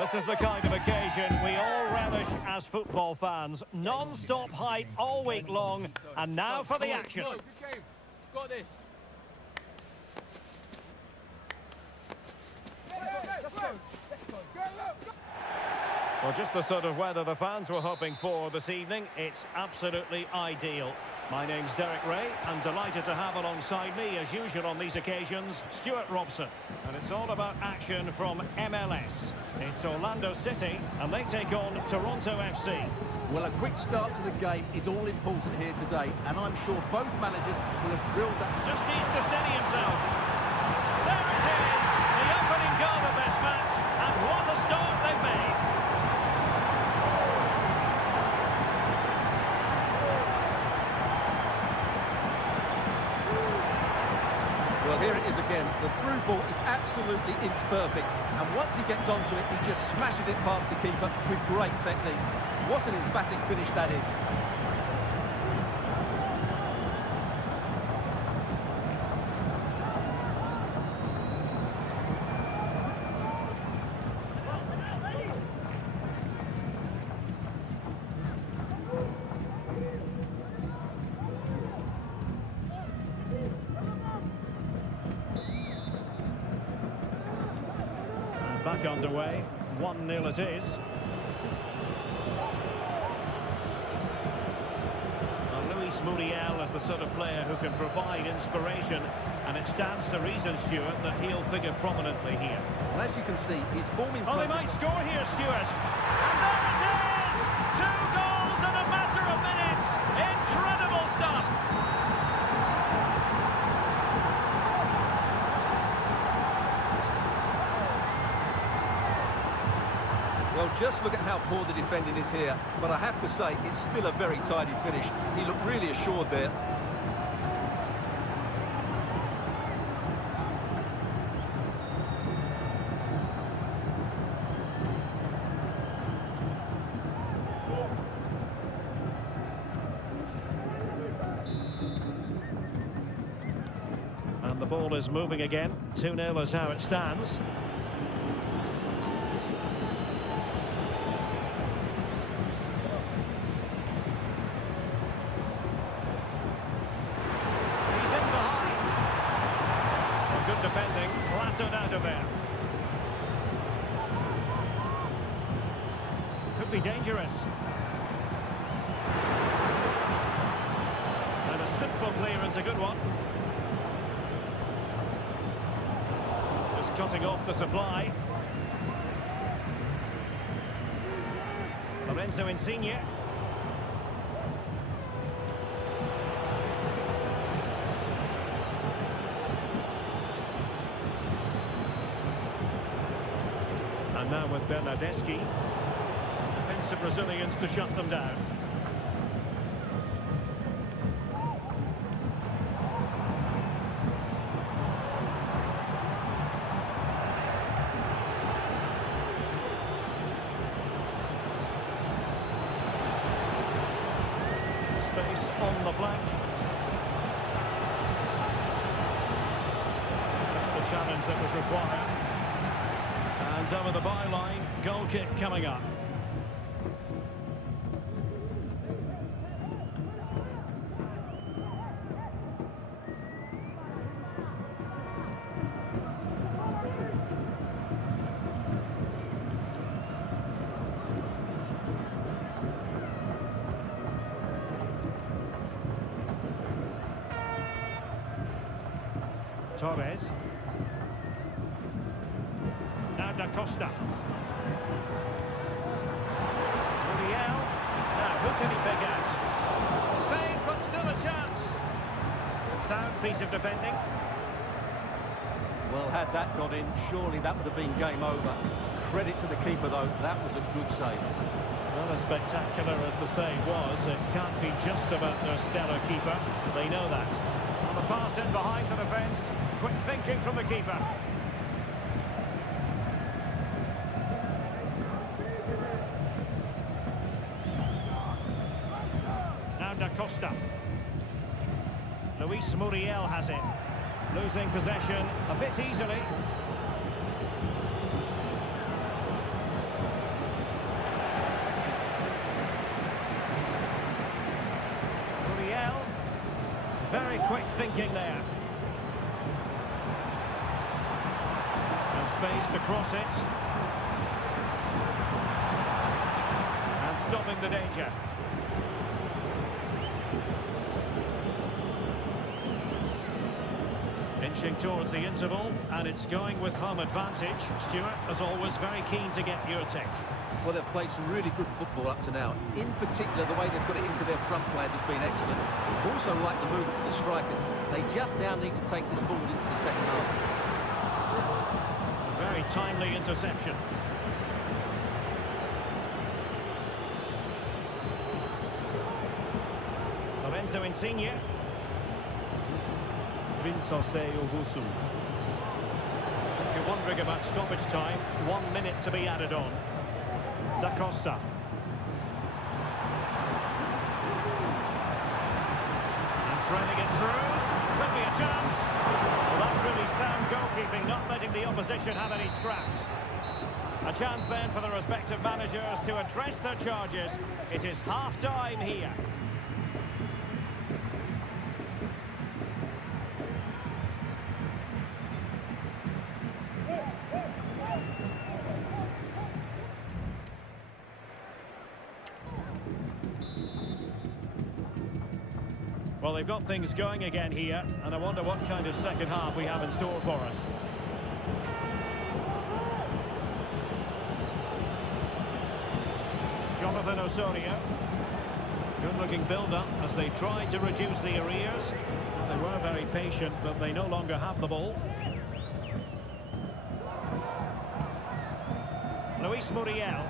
This is the kind of occasion we all relish as football fans. Non-stop hype all week long, and now for the action. Good game. Got this. Let's go. Well, just the sort of weather the fans were hoping for this evening. It's absolutely ideal. My name's Derek Ray. I'm delighted to have alongside me, as usual on these occasions, Stuart Robson. And it's all about action from MLS. It's Orlando City, and they take on Toronto FC. Well, a quick start to the game is all important here today, and I'm sure both managers will have drilled that. Just needs to steady himself. There it is, the opening goal of this match, and what a start they've made. Well, here it is again. The through ball is absolutely inch perfect, and once he gets onto it, he just smashes it past the keeper with great technique. What an emphatic finish that is. Back underway, 1-0 it is. Well, Luis Muriel is the sort of player who can provide inspiration, and it stands to reason, Stuart, that he'll figure prominently here. Well, as you can see, he's forming. Oh, they might score here, Stuart. And there it is! 2 goals in a matter of minutes! Incredible stuff! Well, just look at how poor the defending is here, but I have to say, it's still a very tidy finish. He looked really assured there. And the ball is moving again. 2-0 is how it stands. Good defending, clattered out of there. Could be dangerous. And a simple clearance, a good one. Just cutting off the supply. Lorenzo Insigne. And now with Bernardeschi, defensive Brazilians to shut them down. Space on the flank. That's the challenge that was required. And over the byline, goal kick coming up. Torres. Now Costa. Muriel. Now, who can he pick out? Save, but still a chance. Sound piece of defending. Well, had that gone in, surely that would have been game over. Credit to the keeper, though. That was a good save. Not as spectacular as the save was. It can't be just about their stellar keeper. They know that. On the pass in behind the defence. Quick thinking from the keeper. Costa. Luis Muriel has it. Losing possession a bit easily. thinking there. And space to cross it. And stopping the danger. Inching towards the interval, and it's going with home advantage. Stuart, as always, very keen to get your take. Well, they've played some really good football up to now. In particular, the way they've got it into their front players has been excellent. We've also liked the movement of the strikers. They just now need to take this forward into the second half. Very timely interception. Lorenzo Insigne. If you're wondering about stoppage time, 1 minute to be added on. Costa. And threading it through. Could be a chance. Well, that's really sound goalkeeping, not letting the opposition have any scraps. A chance then for the respective managers to address their charges. It is half-time here. Well, they've got things going again here, and I wonder what kind of second half we have in store for us. Jonathan Osorio. Good-looking build-up as they tried to reduce the arrears. They were very patient, but they no longer have the ball. Luis Muriel.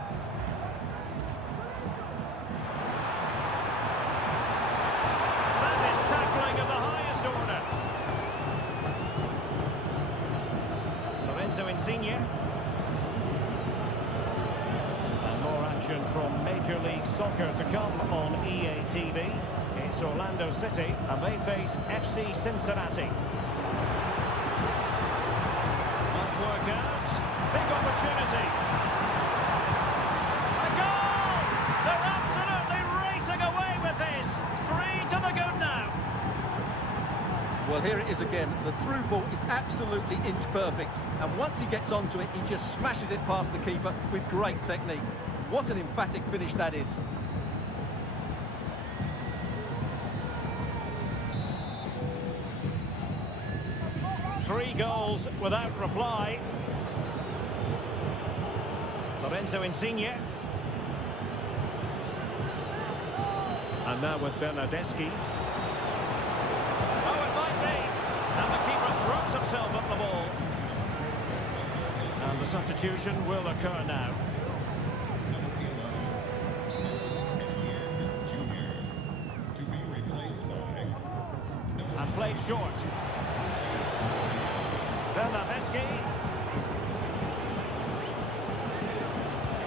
Of the highest order. Lorenzo Insigne. And more action from Major League Soccer to come on EA TV. It's Orlando City and they face FC Cincinnati. Might work out. Big opportunity. A goal! They're absolutely racing away with this. 3 to the good now. Well, here it is again. The through ball is absolutely inch perfect. And once he gets onto it, he just smashes it past the keeper with great technique. What an emphatic finish that is. Three goals without reply. Lorenzo Insigne. And now with Bernardeschi. And the keeper throws himself at the ball. And the substitution will occur now. And played short. Bernardeschi.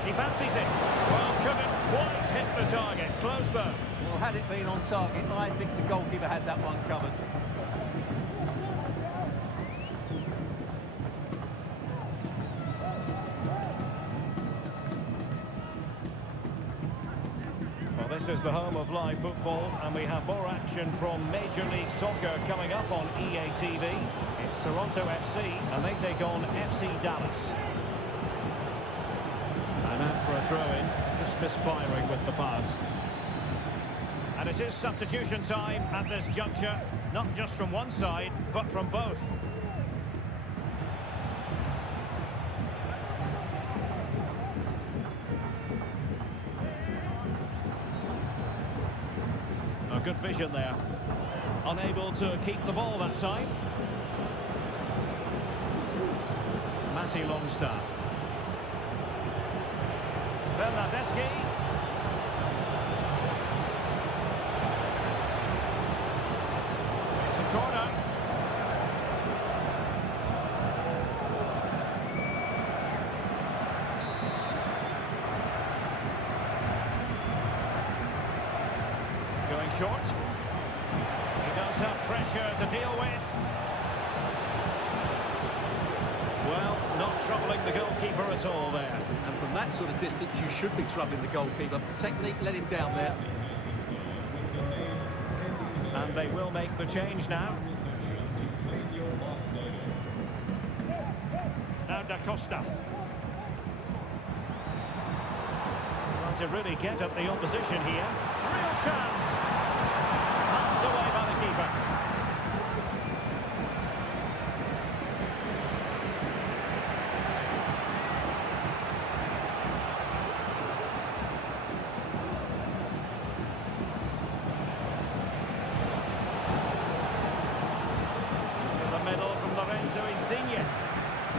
He fancies it. Well, couldn't quite hit the target. Close though. Well, had it been on target, I think the goalkeeper had that one covered. This is the home of live football, and we have more action from Major League Soccer coming up on EA TV. It's Toronto FC, and they take on FC Dallas. And out for a throw-in, just misfiring with the pass. And it is substitution time at this juncture, not just from one side, but from both. Good vision there. Unable to keep the ball that time. Matty Longstaff. Bernardeschi. It's a corner. Going short. He does have pressure to deal with. Well, not troubling the goalkeeper at all there. And from that sort of distance, you should be troubling the goalkeeper. Technique let him down there. And they will make the change now. Now Costa. Trying to really get at the opposition here. Real chance. Pumped away by the keeper.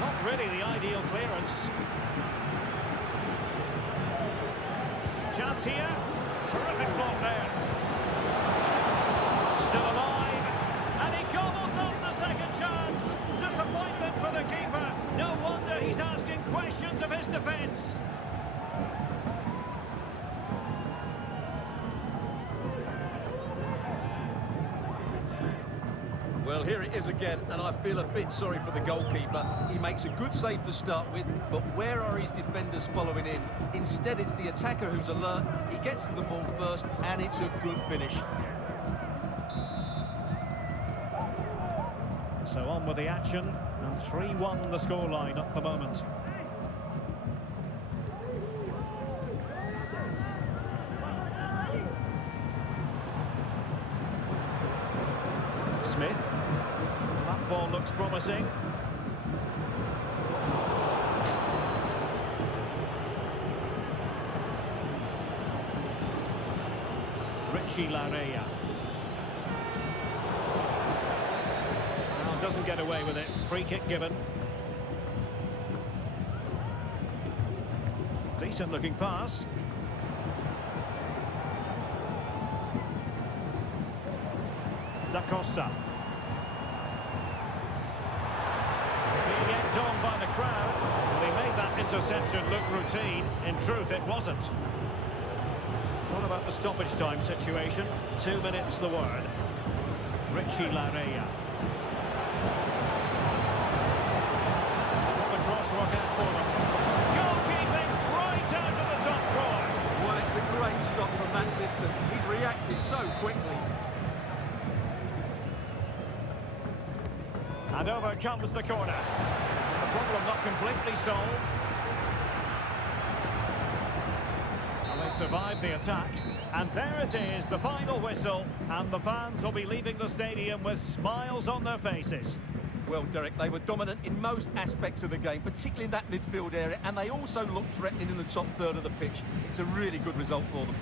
Not really the ideal clearance. Chance here. Terrific block there. Still alive. And he gobbles up the second chance. Disappointment for the keeper. No wonder he's asking questions of his defence. Well, here it is again, and I feel a bit sorry for the goalkeeper. He makes a good save to start with, but where are his defenders following in? Instead, it's the attacker who's alert. He gets to the ball first, and it's a good finish. So on with the action, and 3-1 the scoreline at the moment. Smith. That ball looks promising. Richie Larea. Well, doesn't get away with it. Free kick given. Decent looking pass. Costa. Being egged on by the crowd. Well, he made that interception look routine. In truth, it wasn't. What about the stoppage time situation? 2 minutes the word. Richie Larea. The crosswalk out for them. Goalkeeping right out of the top corner. Well, it's a great stop from that distance. He's reacted so quickly. And over comes the corner. The problem not completely solved. Well, they survived the attack. And there it is, the final whistle. And the fans will be leaving the stadium with smiles on their faces. Well, Derek, they were dominant in most aspects of the game, particularly in that midfield area, and they also looked threatening in the top third of the pitch. It's a really good result for them.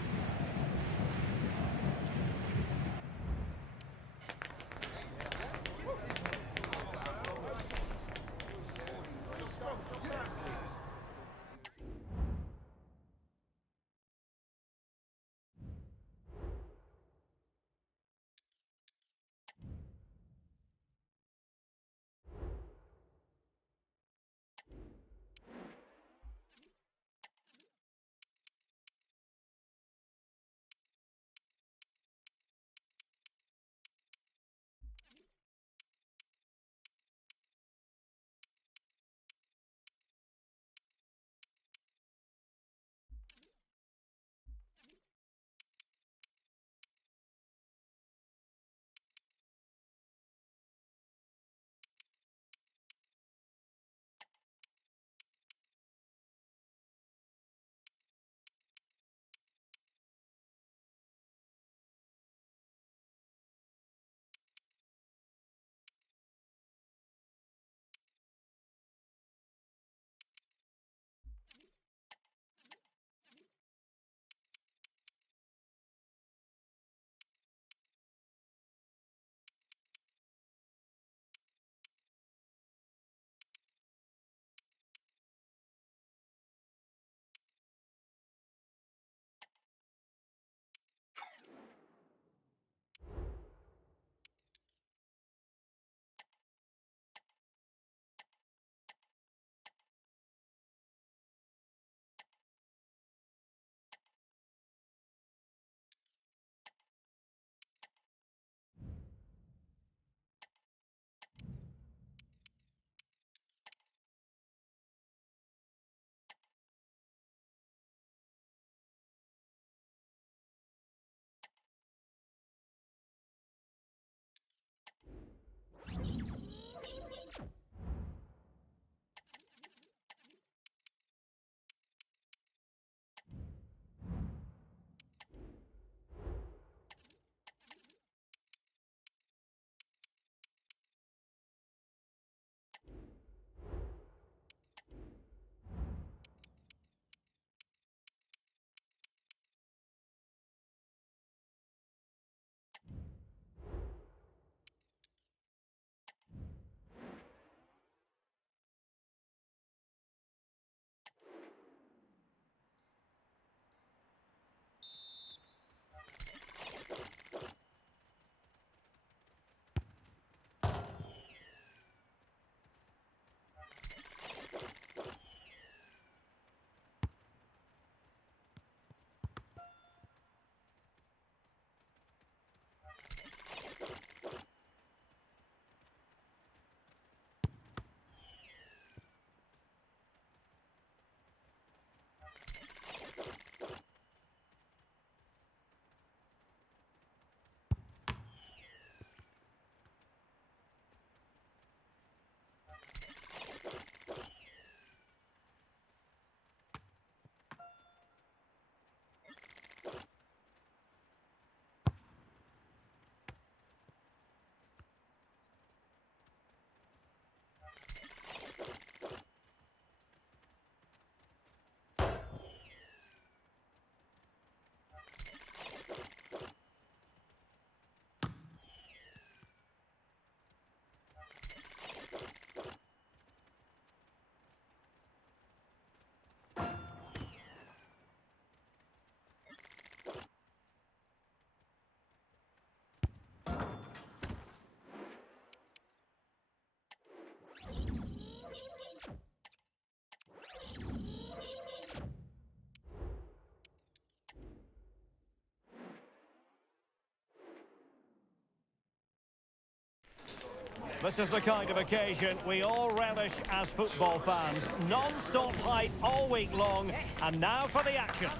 This is the kind of occasion we all relish as football fans. Non-stop hype all week long, and now for the action.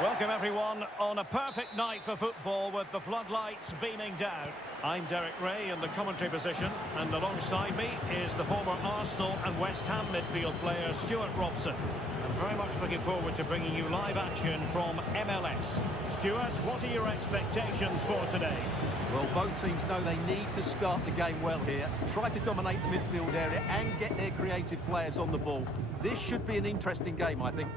Welcome everyone on a perfect night for football with the floodlights beaming down. I'm Derek Ray in the commentary position, and alongside me is the former Arsenal and West Ham midfield player Stuart Robson. I'm very much looking forward to bringing you live action from MLS. Stuart, what are your expectations for today? Well, both teams know they need to start the game well here, try to dominate the midfield area and get their creative players on the ball. This should be an interesting game, I think.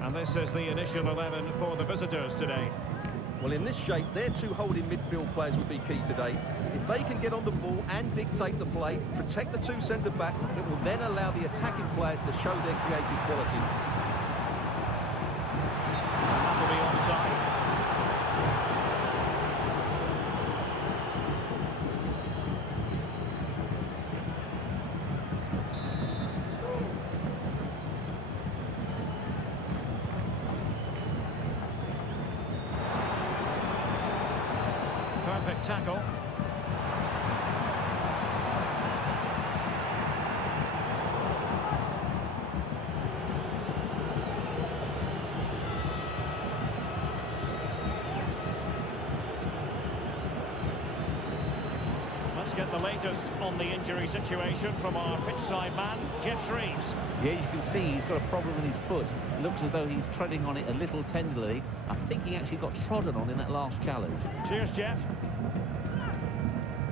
And this is the initial 11 for the visitors today. Well, in this shape, their two holding midfield players will be key today. If they can get on the ball and dictate the play, protect the two centre-backs, it will then allow the attacking players to show their creative quality. And that will be offside. Perfect tackle. Let's get the latest on the injury situation from our pitchside man, Jeff Shreves. Yeah, you can see he's got a problem with his foot. It looks as though he's treading on it a little tenderly. I think he actually got trodden on in that last challenge. Cheers, Jeff.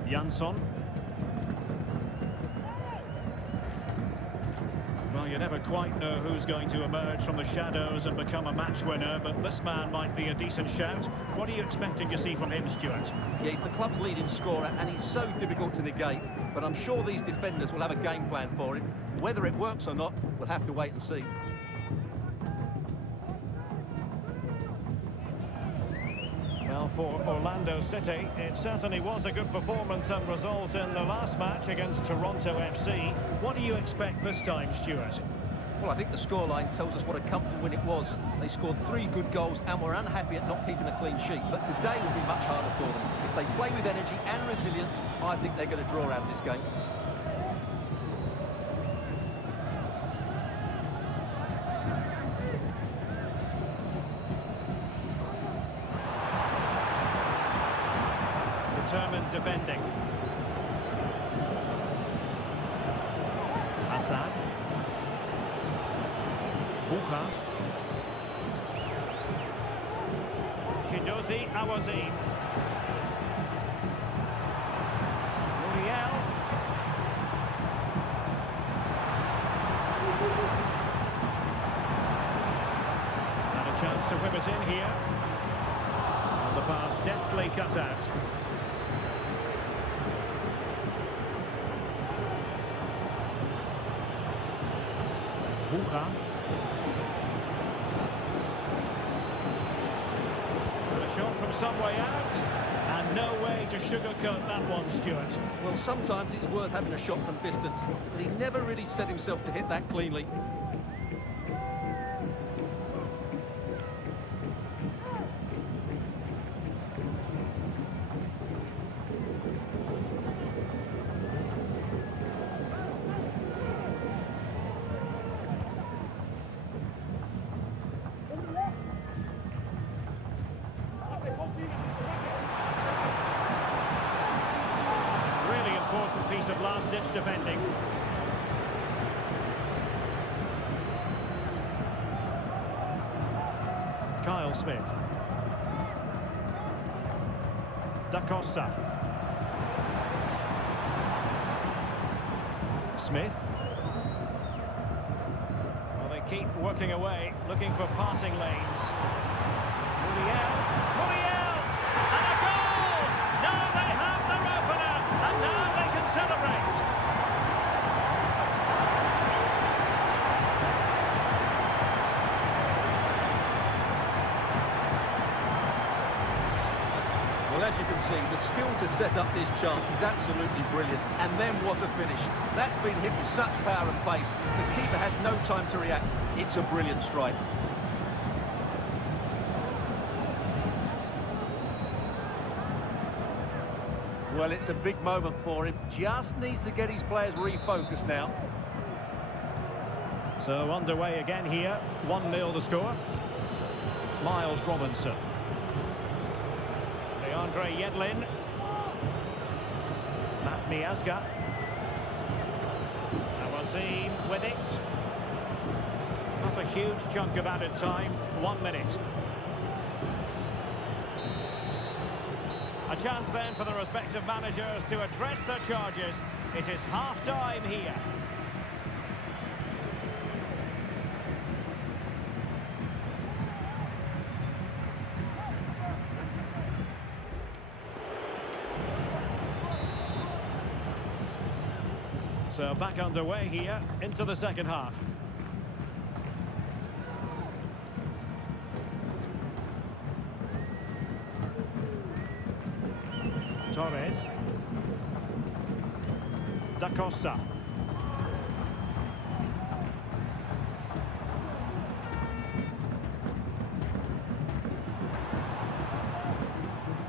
Jansson. Well, you never quite know who's going to emerge from the shadows and become a match winner, but this man might be a decent shout. What are you expecting to see from him, Stuart? Yeah, he's the club's leading scorer and he's so difficult to negate, but I'm sure these defenders will have a game plan for him. Whether it works or not, we'll have to wait and see. Well, for Orlando City, it certainly was a good performance and result in the last match against Toronto FC. What do you expect this time, Stuart? Well, I think the scoreline tells us what a comfortable win it was. They scored 3 good goals and were unhappy at not keeping a clean sheet. But today will be much harder for them. If they play with energy and resilience, I think they're going to draw out of this game. Determined defending. Assad. Bucha. Chidozie Awazim. Muriel. And a chance to whip it in here. And the pass deftly cut out. Bucha. And a shot from some way out. And no way to sugarcoat that one, Stuart. Well, sometimes it's worth having a shot from distance, but he never really set himself to hit that cleanly. Really important piece of last-ditch defending. Kyle Smith. Costa. Smith. Well, they keep working away, looking for passing lanes. Muriel. Muriel! And a goal! Now they have their opener, and now they can celebrate. Well, as you can see, the skill to set up this chance is absolutely brilliant. And then what a finish. That's been hit with such power and pace. The keeper has no time to react. It's a brilliant strike. Well, it's a big moment for him. Just needs to get his players refocused now. So underway again here. 1-0 the score. Miles Robinson. DeAndre Yedlin. Matt Miazga. Awazim with it. Not a huge chunk of added time. 1 minute. A chance then for the respective managers to address their charges. It is half-time here. So back underway here into the second half. Torres. Costa.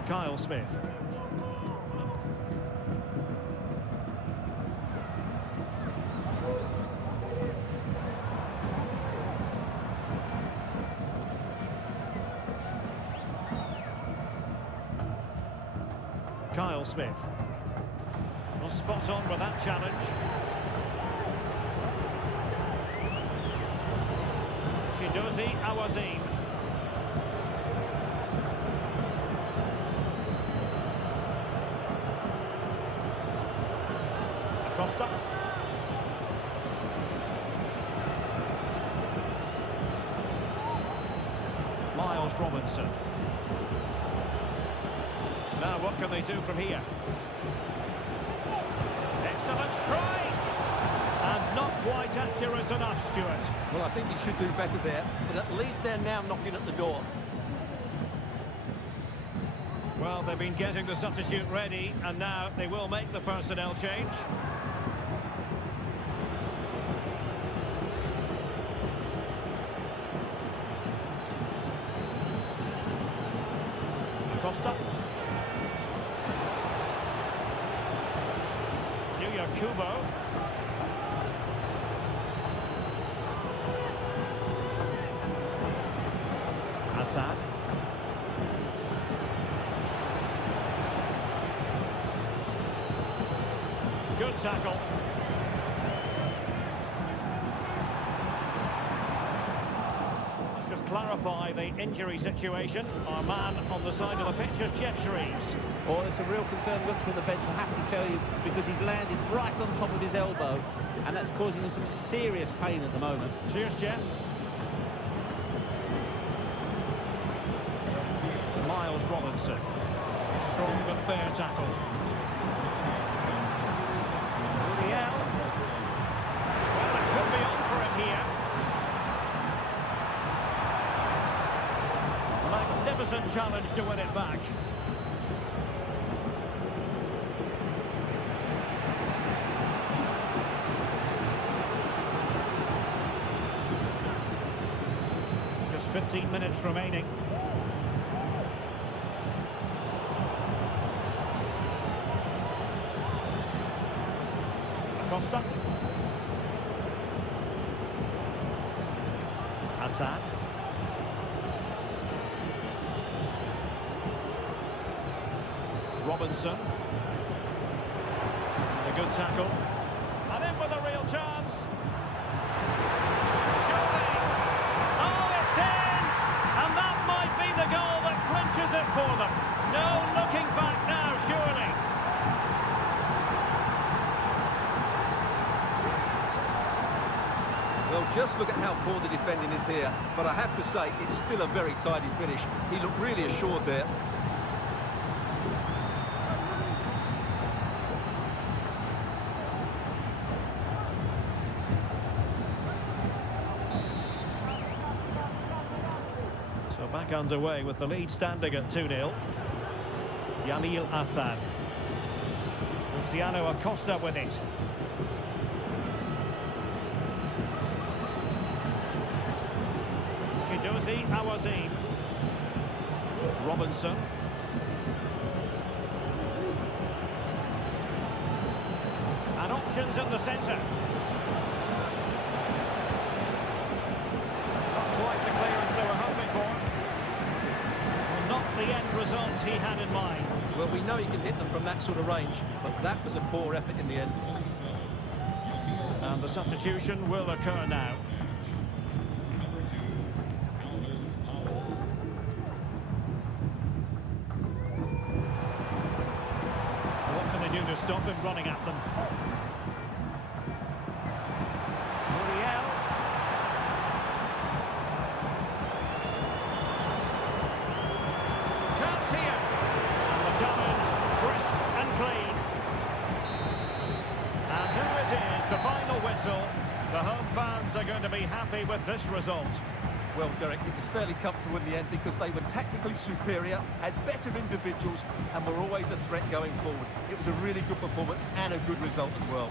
Kyle Smith. Kyle Smith. Well, spot on with that challenge. Chidozie Awazim. Costa. Miles Robinson. Now what can they do from here? Excellent strike! And not quite accurate enough, Stuart. Well, I think he should do better there, but at least they're now knocking at the door. Well, they've been getting the substitute ready, and now they will make the personnel change. Costa. Kubo. Assad. Good tackle. Let's just clarify the injury situation. Our man on the side of the pitch is Jeff Shreves. Oh, there's a real concern look from the bench, I have to tell you, because he's landed right on top of his elbow, and that's causing him some serious pain at the moment. Cheers, Jeff. Miles Robinson. Strong but fair tackle. Uriel. Well, it could be on for him here. Magnificent challenge to win it back. Just 15 minutes remaining. Costa. Assad. Robinson. A good tackle. And in with a real chance. Surely. Oh, it's in! And that might be the goal that clinches it for them. No looking back now, surely. Well, just look at how poor the defending is here. But I have to say, it's still a very tidy finish. He looked really assured there. So back underway with the lead standing at 2-0. Yamil Assad. Luciano Costa with it. Chidozie Awazim. Robinson. And options in the centre. Not quite the clearance they were hoping for. Well, not the end result he had in mind. Well, we know he can hit them from that sort of range, but that was a poor effort in the end. And the substitution will occur now. What can they do to stop him running at them? Muriel. Chance here. And the challenge, crisp and clean. And who it is, the final whistle. The home fans are going to be happy with this result. Well, Derek, it was fairly comfortable in the end because they were tactically superior, had better individuals, and were always a threat going forward. It was a really good performance and a good result as well.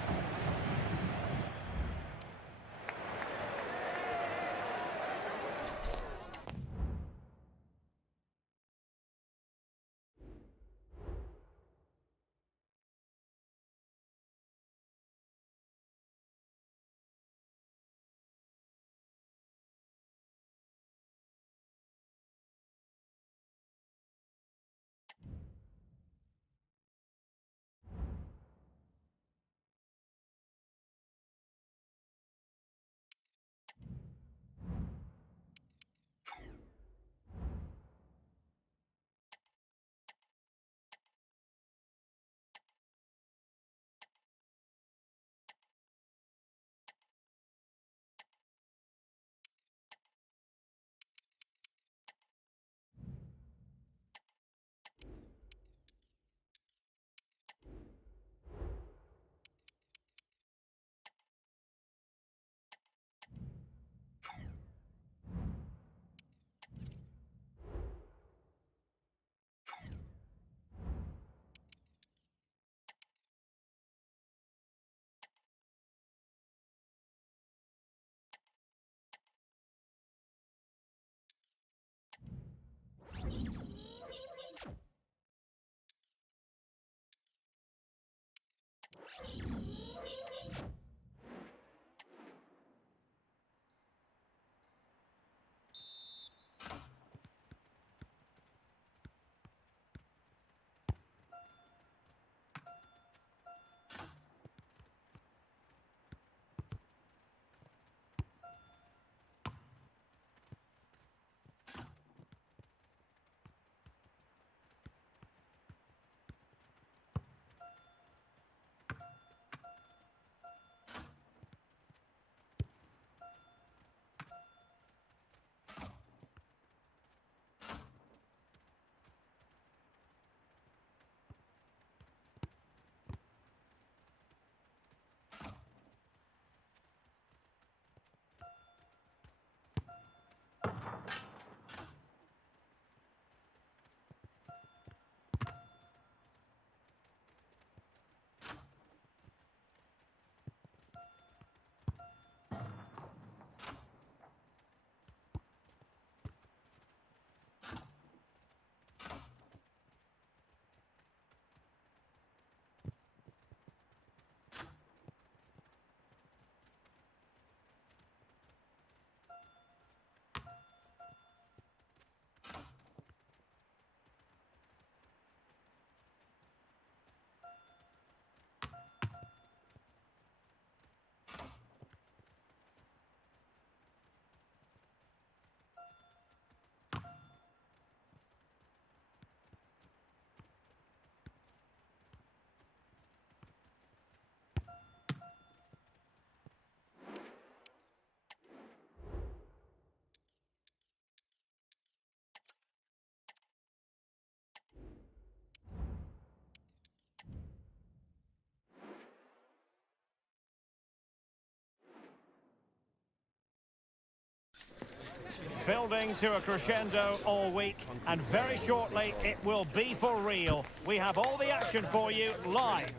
building to a crescendo all week, and very shortly it will be for real. We have all the action for you live.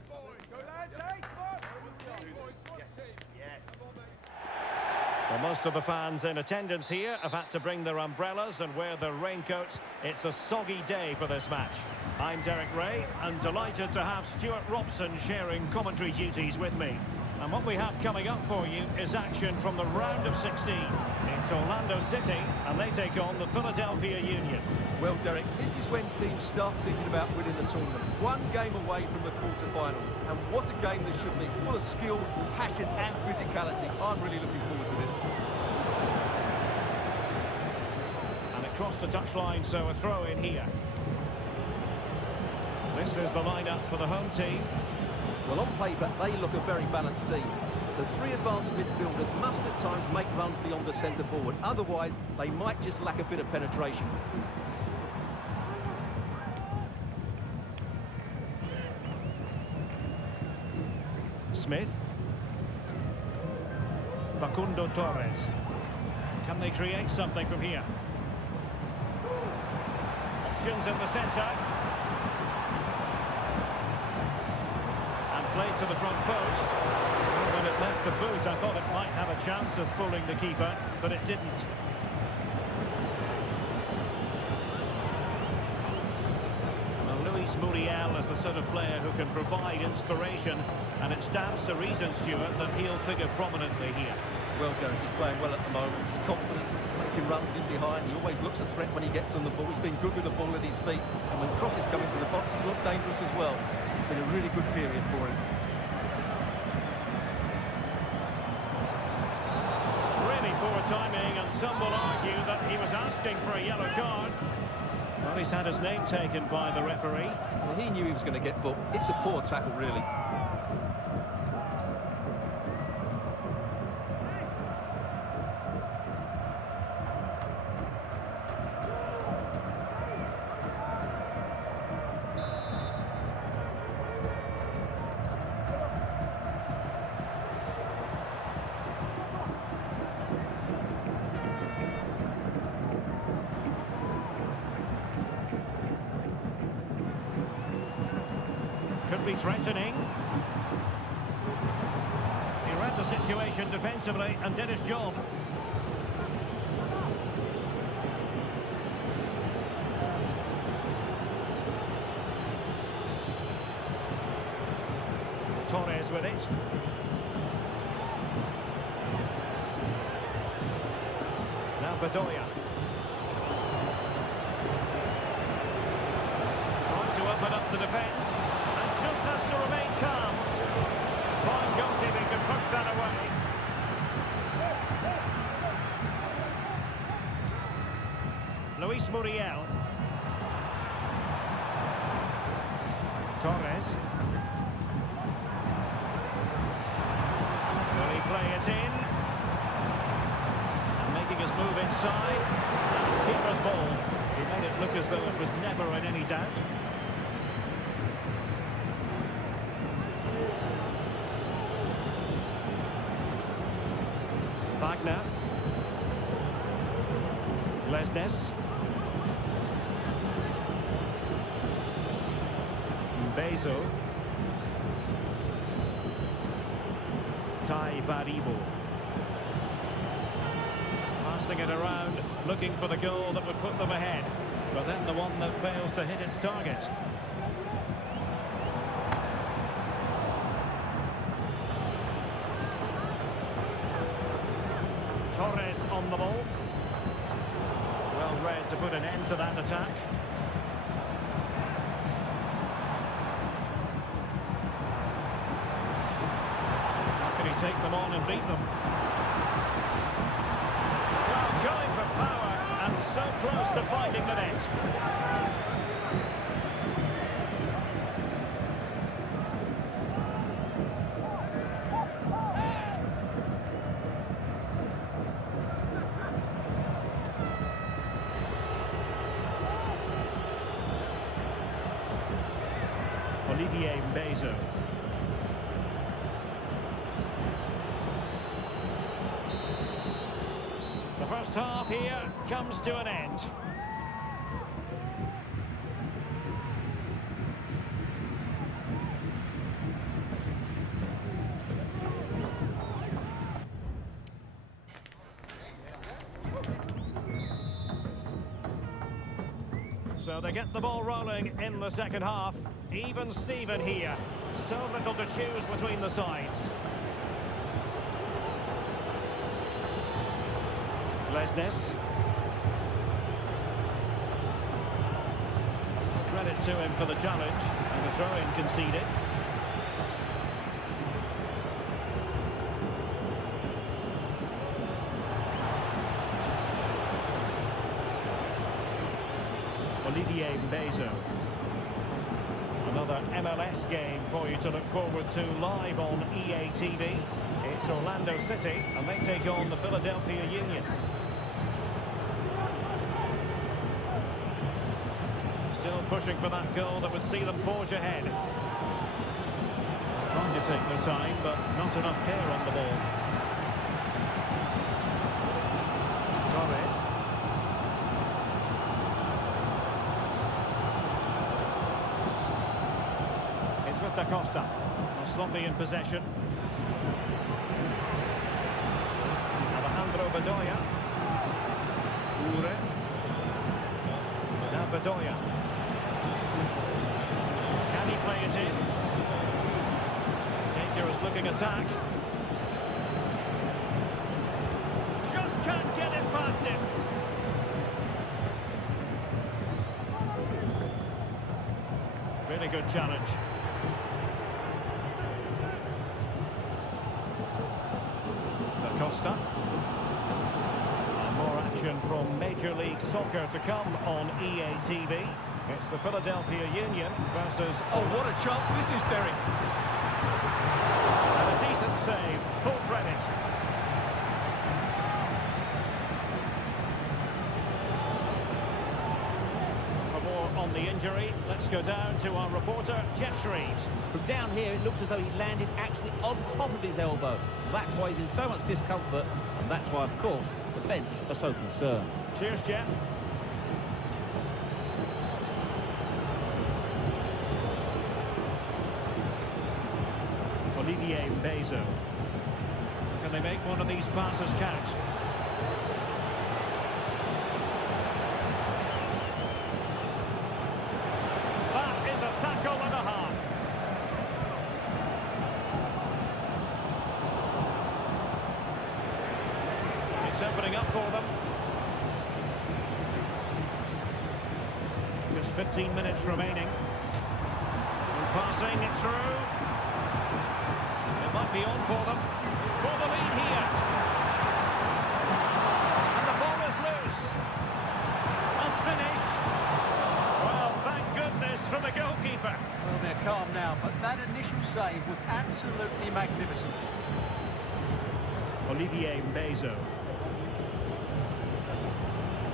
Well, most of the fans in attendance here have had to bring their umbrellas and wear their raincoats. It's a soggy day for this match. I'm Derek Ray, and delighted to have Stuart Robson sharing commentary duties with me. And what we have coming up for you is action from the round of 16. It's Orlando City, and they take on the Philadelphia Union. Well, Derek, this is when teams start thinking about winning the tournament. One game away from the quarter-finals, and what a game this should be. Full of skill, passion and physicality. I'm really looking forward to this. And across the touchline, so a throw in here. This is the lineup for the home team. Well, on paper, they look a very balanced team. The three advanced midfielders must at times make runs beyond the centre forward. Otherwise, they might just lack a bit of penetration. Smith. Facundo Torres. Can they create something from here? Options in the centre. And played to the front post. When it left the boot, I thought it might have a chance of fooling the keeper, but it didn't. Luis Muriel is the sort of player who can provide inspiration, and it stands to reason, Stuart, that he'll figure prominently here. Well, Derek, he's playing well at the moment. He's confident, making runs in behind. He always looks a threat when he gets on the ball. He's been good with the ball at his feet, and when crosses come into the box, he's looked dangerous as well. It's been a really good period for him. Really poor timing, and some will argue that he was asking for a yellow card. Well, he's had his name taken by the referee. Well, he knew he was going to get booked. It's a poor tackle, really. Could be threatening. He read the situation defensively and did his job. Torres with it. Now Bedoya. Trying to open up the defence. Just has to remain calm. Fine goalkeeping can push that away. Luis Muriel. Torres. Will he play it in? And making his move inside. And keeper's ball. He made it look as though it was never in any doubt. Wagner. Lesnes. Bezo. Tai Baribo. Passing it around, looking for the goal that would put them ahead. But then the one that fails to hit its target. Torres on the ball. Well read to put an end to that attack. How can he take them on and beat them? Well, going for power and so close to finding the net. Bezo. The first first half here comes to an end. So they get the ball rolling in the second half. Even Steven here. So little to choose between the sides. Lesnes. Credit to him for the challenge and the throw-in conceded. Olivier Bezo. Another MLS game for you to look forward to live on EA TV. It's Orlando City and they take on the Philadelphia Union. Still pushing for that goal that would see them forge ahead. Trying to take their time, but not enough care on the ball. Torres. It's with Costa. Sloppy in possession. Alejandro Bedoya. Ure. Now Bedoya. Can he play it in? Dangerous looking attack. Just can't get it past him. Really good challenge. Costa. And more action from Major League Soccer to come on EA TV. It's the Philadelphia Union versus... Oh, what a chance this is, Derek. And a decent save. Full credit. For more on the injury, let's go down to our reporter, Jeff Shreves. From down here, it looks as though he landed actually on top of his elbow. That's why he's in so much discomfort, and that's why, of course, the bench are so concerned. Cheers, Jeff. Olivier Bezo. Can they make one of these passes count? That is a tackle and a half. It's opening up for them. Just 15 minutes remaining. And passing it through. It might be on for them. For the lead here. And the ball is loose. Must finish. Well, thank goodness for the goalkeeper. Well, they're calm now, but that initial save was absolutely magnificent. Olivier Bezo.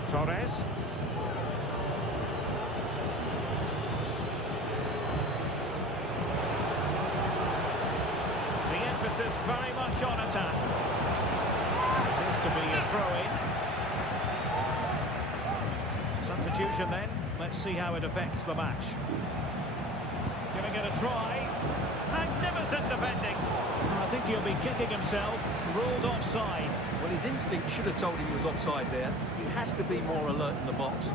Torres. The emphasis very much on attack. Seems to be a throw-in. Substitution then. Let's see how it affects the match. Giving it a try. Magnificent defending. I think he'll be kicking himself. Ruled offside. Well, his instinct should have told him he was offside there. He has to be more alert in the box.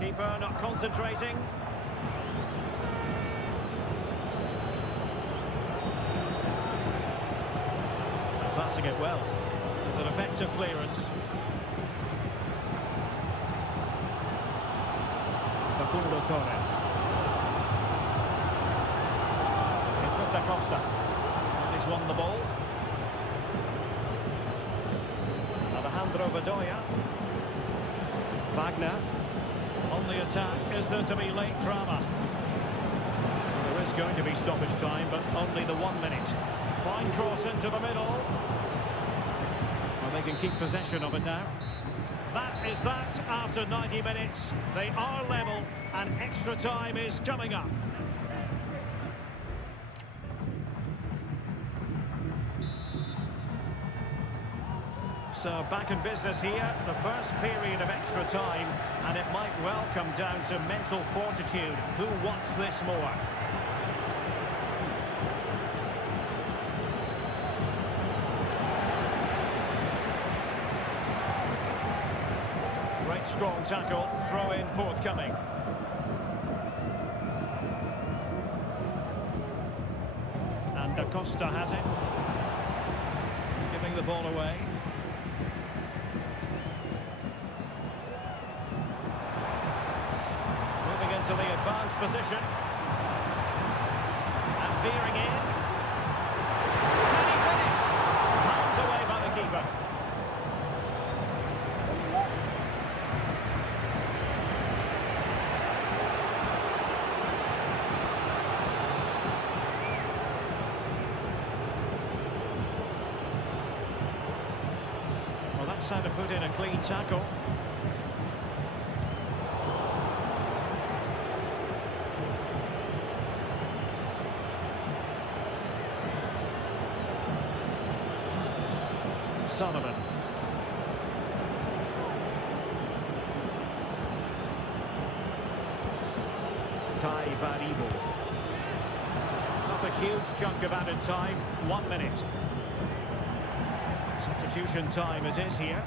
Keeper not concentrating. And passing it well. It's an effective clearance. Torres. It's with Costa. He's won the ball. Alejandro Bedoya. Wagner. On the attack. Is there to be late drama? There is going to be stoppage time, but only the 1 minute. Fine cross into the middle. Well, they can keep possession of it now. that is that after 90 minutes. They are level and extra time is coming up. So back in business here, the first period of extra time, and it might well come down to mental fortitude. Who wants this more? Great strong tackle, throw in forthcoming. And Costa has it. Giving the ball away. Into the advanced position. And veering in. Can he finish? Palmed away by the keeper. Well, that's how to put in a clean tackle. Sullivan. Baribo. Not a huge chunk of added time. 1 minute. Substitution time it is here.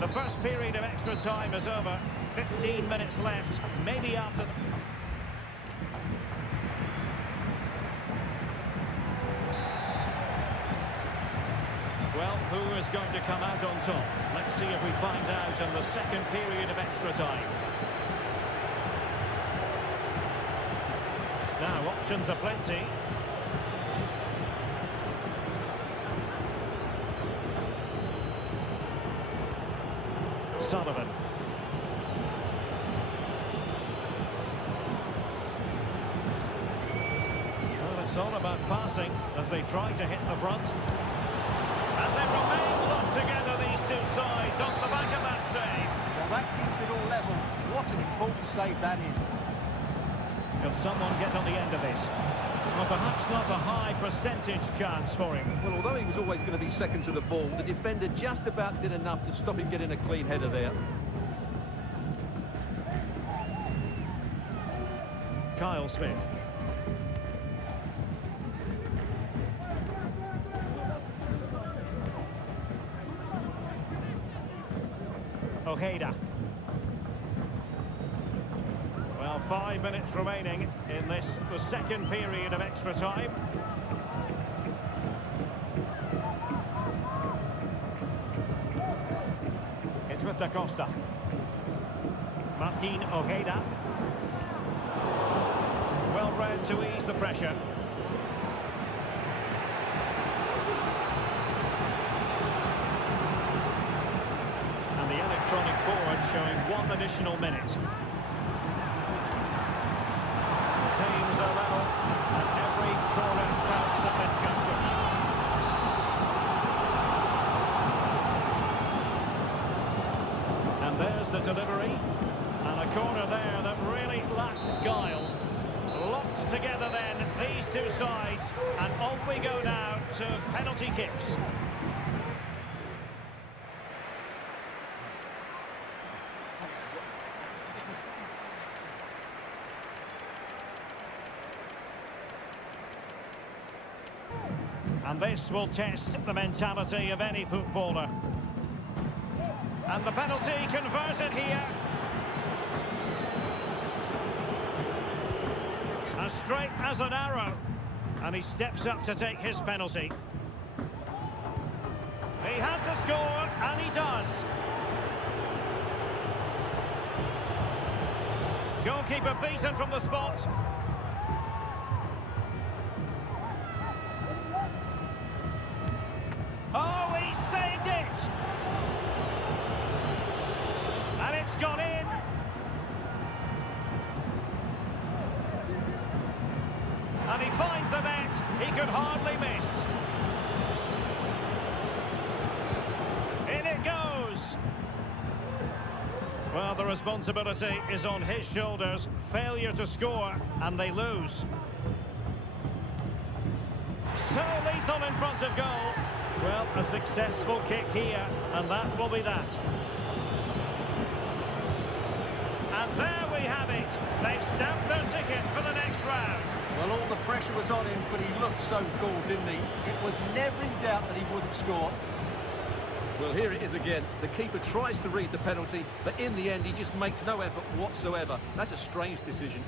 The first period of extra time is over. 15 minutes left. Maybe after... Well, who is going to come out on top? Let's see if we find out in the second period of extra time. Now, options are plenty. Sullivan. Well, it's all about passing as they try to hit the front. And they remain locked together, these two sides, off the back of that save. Well, that keeps it all level. What an important save that is. Can someone get on the end of this? Well, perhaps not a high percentage chance for him. Well, although he was always going to be second to the ball, the defender just about did enough to stop him getting a clean header there. Kyle Smith. Ojeda. Well, 5 minutes remaining in this, the second period of extra time. It's with Costa. Martin Ojeda. Well read to ease the pressure. And the electronic board showing 1 additional minute. Teams are level, and every corner counts at this juncture. And there's the delivery, and a corner there that really lacked guile. Locked together then, these two sides, and on we go now to penalty kicks. And this will test the mentality of any footballer. And the penalty converted here. As straight as an arrow. And he steps up to take his penalty. He had to score, and he does. Goalkeeper beaten from the spot. Oh, he saved it! And it's gone in. And he finds the net. He could hardly miss. In it goes. Well, the responsibility is on his shoulders. Failure to score, and they lose. So lethal in front of goal. Well, a successful kick here, and that will be that. And there we have it. They've stamped their ticket for the next round. Well, all the pressure was on him, but he looked so cool, didn't he? It was never in doubt that he wouldn't score. Well, here it is again. The keeper tries to read the penalty, but in the end, he just makes no effort whatsoever. That's a strange decision.